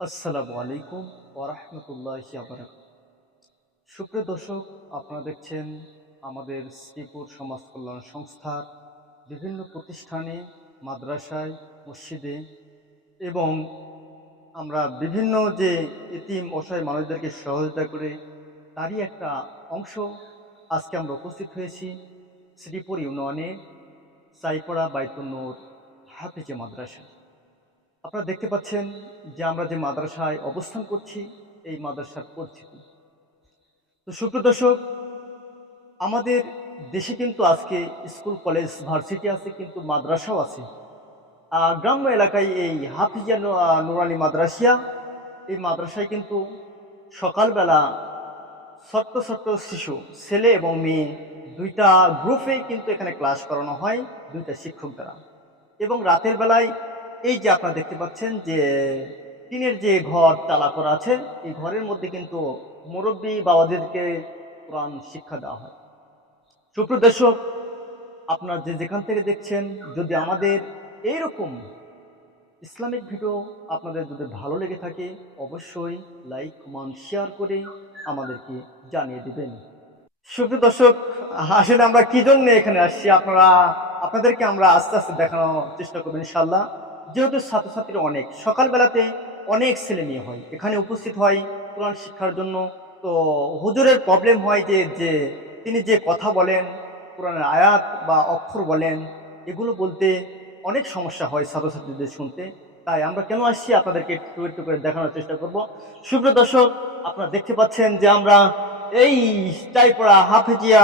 আসসালামু আলাইকুম ওরহমতুল্লাহ আবরাক সুপ্রিয় দর্শক, আপনারা দেখছেন আমাদের শ্রীপুর সমাজ কল্যাণ সংস্থার বিভিন্ন প্রতিষ্ঠানে, মাদ্রাসায়, মসজিদে এবং আমরা বিভিন্ন যে এতিম, অসহায় মানুষদেরকে সহযোগিতা করে তারই একটা অংশ আজকে আমরা উপস্থিত হয়েছি শ্রীপুর ইউনিয়নে সাইপড়া বাইতুন্নুর হাফিজে মাদ্রাসা আপনারা দেখতে পাচ্ছেন যে আমরা যে মাদ্রাসায় অবস্থান করছি, এই মাদ্রাসার পরিচিতি। তো সুপ্রিয় দর্শক, আমাদের দেশে কিন্তু আজকে স্কুল, কলেজ, ভার্সিটি আছে, কিন্তু মাদ্রাসাও আছে। গ্রাম্য এলাকায় এই হাফিজা নুরানি মাদ্রাসিয়া, এই মাদ্রাসায় কিন্তু সকালবেলা ছোট্ট ছোট্ট শিশু, ছেলে এবং মেয়ে দুইটা গ্রুপে কিন্তু এখানে ক্লাস করানো হয়, দুইটা শিক্ষক দ্বারা। এবং রাতের বেলায় এই যে আপনারা দেখতে পাচ্ছেন যে টিনের যে ঘর তালা করা আছে, এই ঘরের মধ্যে কিন্তু মুরব্বী বাবাদেরকে কোরআন শিক্ষা দেওয়া হয়। সুপ্রিয় দর্শক, আপনারা যে যেখান থেকে দেখছেন, যদি আমাদের এইরকম ইসলামিক ভিডিও আপনাদের যদি ভালো লেগে থাকে, অবশ্যই লাইক, কমেন্ট, শেয়ার করে আমাদেরকে জানিয়ে দিবেন। সুপ্রিয় দর্শক, আসলে আমরা কি জন্য এখানে আসছি? আপনারা, আপনাদেরকে আমরা আস্তে আস্তে দেখানোর চেষ্টা করব ইনশাল্লাহ যেহেতু ছাত্রছাত্রীরা অনেক, সকালবেলাতে অনেক ছেলে মেয়ে হয়। এখানে উপস্থিত হয় কোরআন শিক্ষার জন্য। তো হুজুরের প্রবলেম হয় যে যে তিনি যে কথা বলেন, কোরআনের আয়াত বা অক্ষর বলেন, এগুলো বলতে অনেক সমস্যা হয় ছাত্রছাত্রীদের শুনতে। তাই আমরা কেন আসছি? আপনাদেরকে একটু একটু করে দেখানোর চেষ্টা করব। সুপ্রিয় দর্শক, আপনারা দেখতে পাচ্ছেন যে আমরা এই টাইপড়া হাফেজিয়া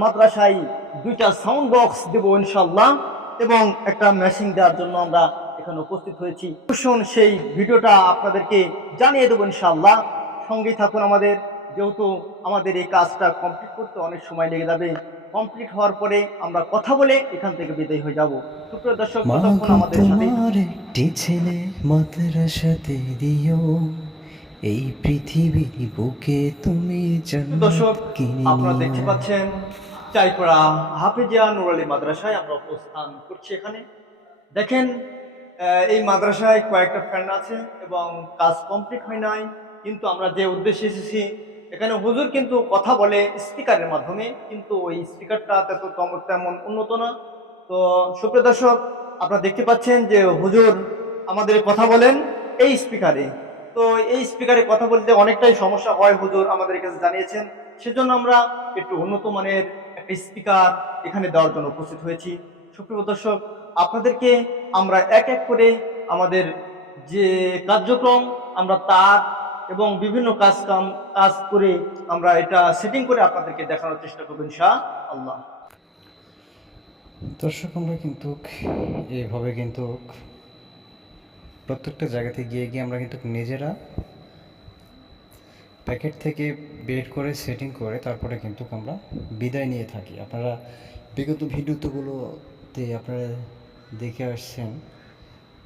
মাদ্রাসায় দুইটা সাউন্ড বক্স দেবো ইনশাল্লাহ এবং একটা মেশিন দেওয়ার জন্য আমরা এখানে উপস্থিত হয়েছি। শুন সেই ভিডিওটা আপনাদেরকে জানিয়ে দেবো ইনশাল্লাহ সঙ্গেই থাকুন আমাদের। যেহেতু আমাদের এই কাজটা কমপ্লিট করতে অনেক সময় লেগে যাবে। কমপ্লিট হওয়ার পরে আমরা কথা বলে এখান থেকে বিদায় হয়ে যাব। সুপ্রিয় দর্শক মা আমাদের একটি ছেলে মাদ্রাসাতে দিও। এই পৃথিবীর বুকে তুমি দর্শক আপনারা দেখতে পাচ্ছেন চাইপাড়া হাফেজিয়া নুরালি মাদ্রাসায় আমরা অবস্থান করছি এখানে। দেখেন এই মাদ্রাসায় কয়েকটা ফ্যান আছে এবং কাজ কমপ্লিট হয় নাই, কিন্তু আমরা যে উদ্দেশ্যে এসেছি, এখানে হুজুর কিন্তু কথা বলে স্পিকারের মাধ্যমে, কিন্তু ওই স্পিকারটা তত তম- তেমন উন্নত না। তো সুপ্রিয় দর্শক, আপনারা দেখতে পাচ্ছেন যে হুজুর আমাদের কথা বলেন এই স্পিকারে তো এই স্পিকারে কথা বলতে অনেকটাই সমস্যা হয় হুজুর আমাদের কাছে জানিয়েছেন, সেজন্য আমরা একটু উন্নত মানের একটা স্পিকার এখানে দেওয়ার জন্য উপস্থিত হয়েছি। সুপ্রিয় দর্শক আপনাদেরকে আমরা এক এক করে আমাদের যে কার্যক্রম, আমরা তার এবং বিভিন্ন কাজ কাম, কাজ করে আমরা এটা সেটিং করে আপনাদেরকে দেখানোর চেষ্টা করব ইনশা আল্লাহ দর্শক আমরা কিন্তু এইভাবে কিন্তু প্রত্যেকটা জায়গাতে গিয়ে গিয়ে আমরা কিন্তু নিজেরা প্যাকেট থেকে বের করে সেটিং করে তারপরে কিন্তু আমরা বিদায় নিয়ে থাকি। আপনারা বিগত ভিডিওগুলোতে আপনারা দেখে আসছেন।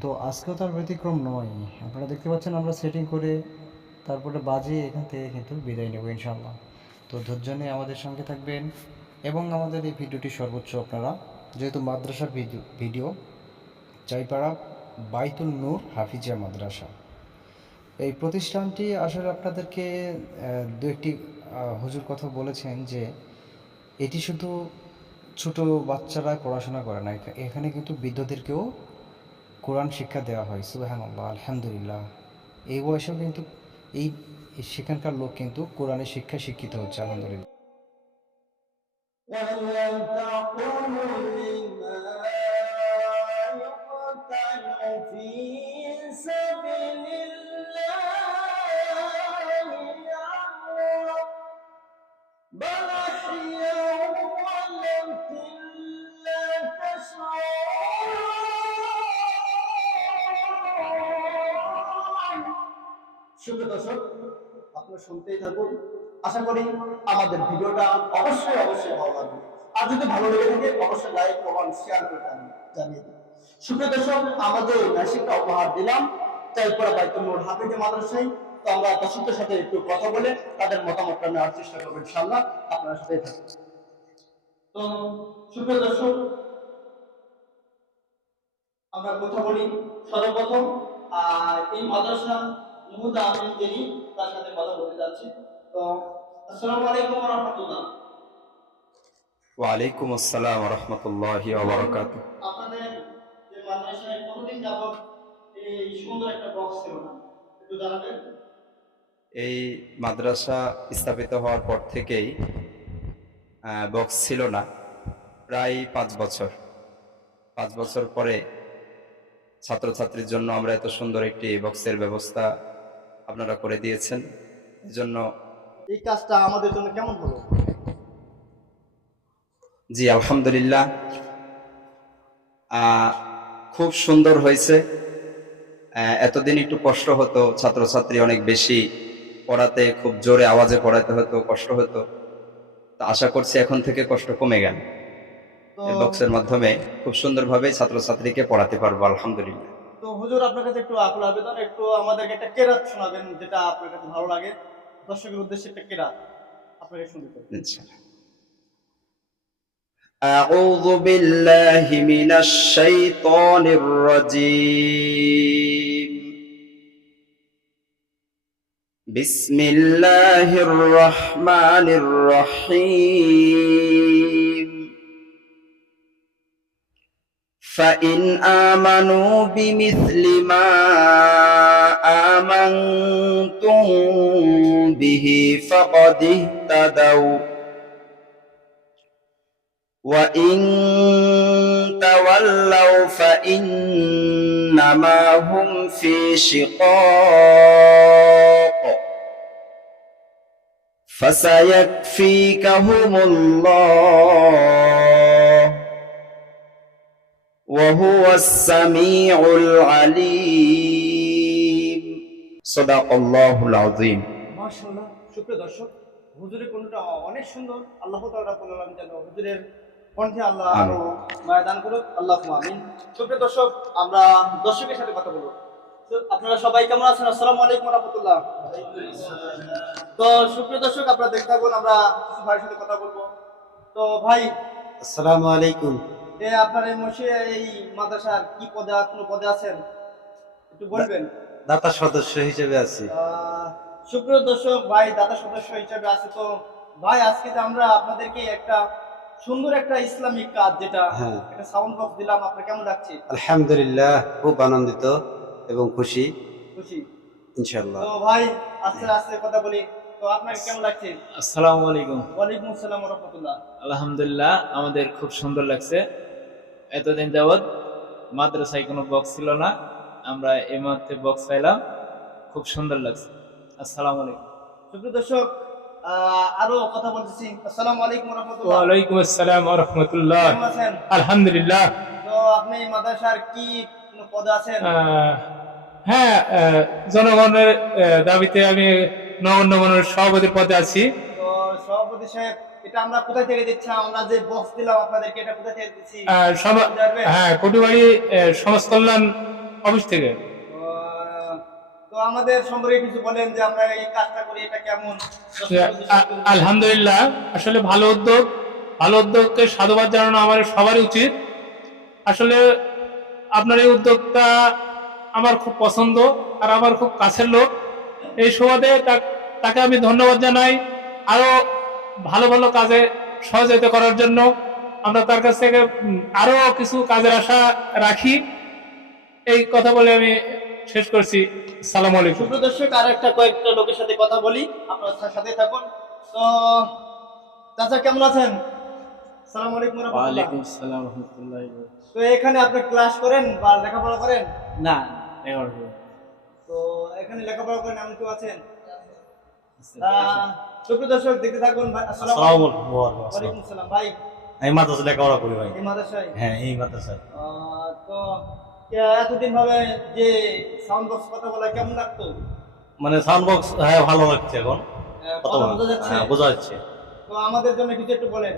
তো আজকেও তার ব্যতিক্রম নয়। আপনারা দেখতে পাচ্ছেন আমরা সেটিং করে তারপরে বাজিয়ে এখান থেকে কিন্তু বিদায় নেব ইনশাল্লাহ তো ধৈর্য নিয়ে আমাদের সঙ্গে থাকবেন এবং আমাদের এই ভিডিওটি সর্বোচ্চ আপনারা, যেহেতু মাদ্রাসার ভিডিও ভিডিও, চাইপাড়া বাইতুল নূর হাফিজিয়া মাদ্রাসা। এই প্রতিষ্ঠানটি আসলে আপনাদেরকে দু একটি হুজুর কথা বলেছেন যে এটি শুধু ছোট বাচ্চারা পড়াশোনা করে না। এখা- এখানে কিন্তু বৃদ্ধদেরকেও কোরআন শিক্ষা দেওয়া হয় সুবাহ আল্লাহ আলহামদুলিল্লাহ। এই বয়সেও কিন্তু এই এই সেখানকার লোক কিন্তু কোরআনের শিক্ষা শিক্ষিত হচ্ছে, আলহামদুলিল্লাহ। সুপ্রিয় দর্শক, আপনারা শুনতেই থাকুন। আশা করি আমাদের ভিডিওটা অবশ্যই অবশ্যই ভালো লাগবে। আর যদি ভালো লেগে থাকে, অবশ্যই লাইক কমেন্ট শেয়ার করে জানিয়ে- দিন। সুপ্রিয় দর্শক, আমাদের মেশিনটা উপহার দিলাম। তারপরে বাইতুল নূর হাফিজে মাদ্রাসায়। তো আমরা দর্শকদের সাথে একটু কথা বলে তাদের মতামতটা নেওয়ার চেষ্টা করব ইনশাল্লাহ আপনার সাথে থাকুন। তো সুপ্রিয় দর্শক, আমরা কথা বলি সর্বপ্রথম এই মাদ্রাসা মুহুদা আমিন যিনি তার সাথে কথা বলতে যাচ্ছি তো আসসালামু আলাইকুম ওয়া রাহমাতুল্লাহ। ওয়ালাইকুম আসসালাম রহমতুল্লাহি আপনাদের যে মাদ্রাসায় কতদিন যাবত এই সুন্দর একটা বক্স ছিল না। একটু জানাবেন? এই মাদ্রাসা স্থাপিত হওয়ার পর থেকেই বক্স ছিল না। প্রায় পাঁচ বছর। পাঁচ বছর পরে ছাত্রছাত্রীর জন্য আমরা এত সুন্দর একটি বক্সের ব্যবস্থা আপনারা করে দিয়েছেন। এজন্য এই কাজটা আমাদের জন্য কেমন হলো? জি আলহামদুলিল্লাহ। আহ, খুব সুন্দর হয়েছে। এতদিন একটু কষ্ট হতো ছাত্রছাত্রী অনেক বেশি পড়াতে খুব জোরে আওয়াজে পড়াতে হতো কষ্ট হতো। তা আশা করছি এখন থেকে কষ্ট কমে গেল। বক্সের মাধ্যমে খুব সুন্দরভাবে ছাত্রছাত্রীকে পড়াতে পারব আলহামদুলিল্লাহ। তো হুজুর আপনার কাছে একটু আকুল আবেদন একটু আমাদেরকে একটা কেরাত শোনাবেন যেটা আপনার কাছে ভালো লাগে দর্শকের উদ্দেশ্যে একটা কেরাত আপনাকে শুনতে চাই। ইনশাআল্লাহ। أعوذ بالله من الشيطان الرجيم بسم الله الرحمن الرحيم فإن آمنوا بمثل ما آمنتم به فقد اهتدوا. وإن تولوا فإنما هم في شقاق. فسيكفيكهم الله. وهو السميع العليم صدق الله العظيم মাশাআল্লাহ সুপ্রিয় দর্শক হুজুরের কোনটা অনেক সুন্দর আল্লাহ তাআলা রাব্বুল আলামিন যেন হুজুরের কণ্ঠে আল্লাহ আরো মায়া দান করুক আল্লাহ আমিন সুপ্রিয় দর্শক আমরা দর্শকের সাথে কথা বলবো তো আপনারা সবাই কেমন আছেন আসসালামু আলাইকুম ওয়া রাহমাতুল্লাহ তো সুপ্রিয় দর্শক আপনারা দেখতে থাকুন আমরা কিছু ভাইয়ের সাথে কথা বলবো তো ভাই আসসালামু আলাইকুম এ আপনার এই মসে এই মাদ্রাসার কি পদে কোনো পদে আছেন? একটু বলবেন। দাতা সদস্য হিসেবে আছি। সুপ্রিয় দর্শক ভাই দাদা সদস্য হিসেবে আছে। তো ভাই আজকে যে আমরা আপনাদেরকে একটা সুন্দর একটা ইসলামিক কাজ যেটা হ্যাঁ। একটা সাউন্ড বক্স দিলাম আপনার কেমন লাগছে? আলহামদুলিল্লাহ খুব আনন্দিত এবং খুশি। খুশি? ইনশাল্লাহ তো ভাই আস্তে আস্তে কথা বলি। তো আপনাকে কেমন লাগছে? আসসালামু আলাইকুম। ওয়ালাইকুম আসসালাম রহমতুল্লাহ। আলহামদুলিল্লাহ আমাদের খুব সুন্দর লাগছে। এতদিন যাবৎ মাদ্রাসায় কোনো বক্স ছিল না আমরা এই মুহূর্তে বক্স পাইলাম। খুব সুন্দর লাগছে। আসসালামু আলাইকুম। সুপ্রিয় দর্শক আরও কথা বলতেছি। আসসালামু আলাইকুম রহমতুল্লাহ। ওয়ালাইকুম আসসালাম রহমতুল্লাহ। আলহামদুলিল্লাহ। তো আপনি মাদ্রাসার কি পদে আছেন? হ্যাঁ জনগণের দাবিতে আমি নগণ্যগণের সভাপতির পদে আছি। তো সভাপতি সাহেব এটা আমরা কোথায় থেকে দিচ্ছি? আমরা যে বক্স দিলাম আপনাদেরকে এটা কোথায় থেকে দিচ্ছি? হ্যাঁ কটুবাড়ি সমাজ কল্যাণ অফিস থেকে। তো, আমাদের সম্পর্কে কিছু বলেন যে আমরা এই কাজটা করি এটা কেমন? আলহামদুলিল্লাহ আসলে ভালো উদ্যোগ ভালো উদ্যোগকে সাধুবাদ জানানো আমাদের সবারই উচিত। আসলে আপনার এই উদ্যোগটা আমার খুব পছন্দ আর আমার খুব কাছের লোক। এই সুবাদে তাকে আমি ধন্যবাদ জানাই। আরও ভালো ভালো কাজে সহযোগিতা করার জন্য আমরা তার কাছ থেকে উম, আরও কিছু কাজের আশা রাখি। এই কথা বলে আমি শেষ করছি। সালাম আলাইকুম। দর্শক আর একটা কয়েকটা লোকের সাথে কথা বলি। আপনার সাথে থাকুন। তো চাচা কেমন আছেন? সালাম আলাইকুম। ওয়ালাইকুম আসসালাম রহমতুল্লাহ তো এখানে আপনি ক্লাস করেন বা লেখাপড়া করেন? না এগারো তো এখানে লেখাপড়া করেন এমন কেউ আছেন? সুপ্রিয় দর্শক দেখতে থাকুন ভাই আসসালামু আলাইকুম। আসসালাম ভাই। আমি মাদ্রাসা লেখাপড়া করি ভাই। এই মাদ্রাসায়? হ্যাঁ এই মাদ্রাসায়। তো এতদিন ভাবে যে সাউন্ড বক্স কথা বলা কেমন লাগতো? মানে সাউন্ড বক্স হ্যাঁ ভালো লাগছে এখন। কথা ভালো বোঝা যাচ্ছে? হ্যাঁ বোঝা যাচ্ছে। তো আমাদের জন্য কিছু একটু বলেন।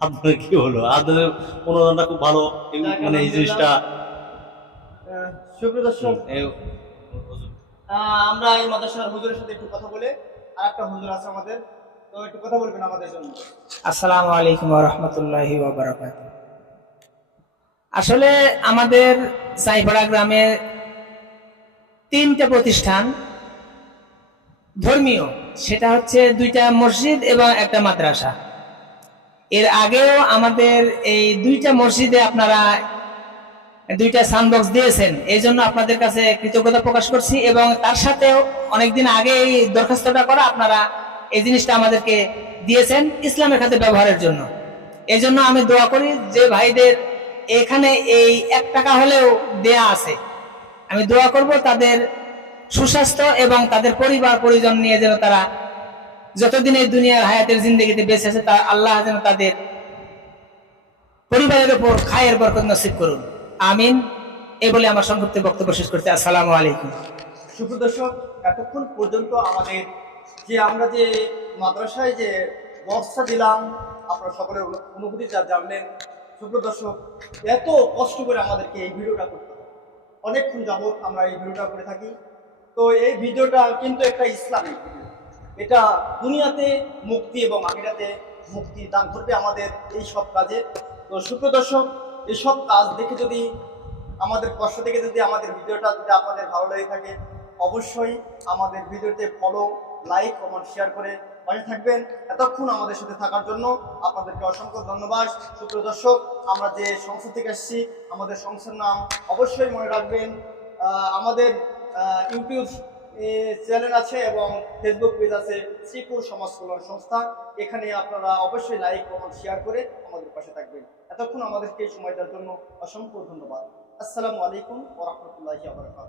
আপনার কি হলো? আপনাদের অনুদানটা খুব ভালো। এই- মানে এই জিনিসটা সুপ্রিয় দর্শক এই- আমরা এই মাদ্রাসার হুজুরের সাথে একটু কথা বলে আর একটা হুজুর আছে আমাদের। তো একটু কথা বলবেন আমাদের জন্য। আসসালামু আলাইকুম রহমতুল্লাহি ওবরাকাত আসলে আমাদের সাইপাড়া গ্রামে তিনটা প্রতিষ্ঠান ধর্মীয়, সেটা হচ্ছে দুইটা মসজিদ এবং একটা মাদ্রাসা। এর আগেও আমাদের এই দুইটা মসজিদে আপনারা দুইটা সাউন্ডবক্স দিয়েছেন। এই জন্য আপনাদের কাছে কৃতজ্ঞতা প্রকাশ করছি এবং তার সাথেও অনেকদিন আগে এই দরখাস্তটা করা আপনারা এই জিনিসটা আমাদেরকে দিয়েছেন ইসলামের খাতে ব্যবহারের জন্য। এই জন্য আমি দোয়া করি যে ভাইদের এখানে এই এক টাকা হলেও দেয়া আছে। আমি দোয়া করব তাদের সুস্বাস্থ্য এবং তাদের পরিবার, পরিজন নিয়ে যেন তারা যতদিন এই দুনিয়ার হায়াতের জিন্দগিতে বেঁচে আছে, তা আল্লাহ যেন তাদের পরিবারের উপর খায়ের বরকত নসিব করুন। আমিন। এই বলে আমার সংক্ষিপ্ত বক্তব্য শেষ করতে আসসালামু আলাইকুম। সুপ্রিয় দর্শক, এতক্ষণ পর্যন্ত আমাদের যে আমরা যে মাদ্রাসায় যে বর্ষা দিলাম, আপনারা সকলের অনু- অনুভূতি যা জানলেন। সুপ্রিয় দর্শক, এত কষ্ট করে আমাদেরকে এই ভিডিওটা করতে হয় অনেকক্ষণ যাবৎ আমরা এই ভিডিওটা করে থাকি। তো এই ভিডিওটা কিন্তু একটা ইসলামিক ভিডিও। এটা দুনিয়াতে মুক্তি এবং আমিরাতে মুক্তি দান করবে আমাদের এই সব কাজে। তো সুপ্রিয় এইসব কাজ দেখে যদি আমাদের কষ্ট থেকে যদি আমাদের ভিডিওটা যদি আপনাদের ভালো লেগে থাকে, অবশ্যই আমাদের ভিডিওতে ফলো লাইক কমেন্ট শেয়ার করে পাশে থাকবেন। এতক্ষণ আমাদের সাথে থাকার জন্য আপনাদেরকে অসংখ্য ধন্যবাদ। সুপ্রিয় দর্শক, আমরা যে সংস্থা থেকে এসেছি, আমাদের সংস্থার নাম অবশ্যই মনে রাখবেন। আমাদের ইউটিউব চ্যানেল আছে এবং ফেসবুক পেজ আছে, শ্রীপুর সমাজ কল্যাণ সংস্থা। এখানে আপনারা অবশ্যই লাইক কমেন্ট শেয়ার করে আমাদের পাশে থাকবেন। এতক্ষণ আমাদেরকে সময় দেওয়ার জন্য অসংখ্য ধন্যবাদ। আসসালামু আলাইকুম ওরহমতুল্লাহি আবরকাত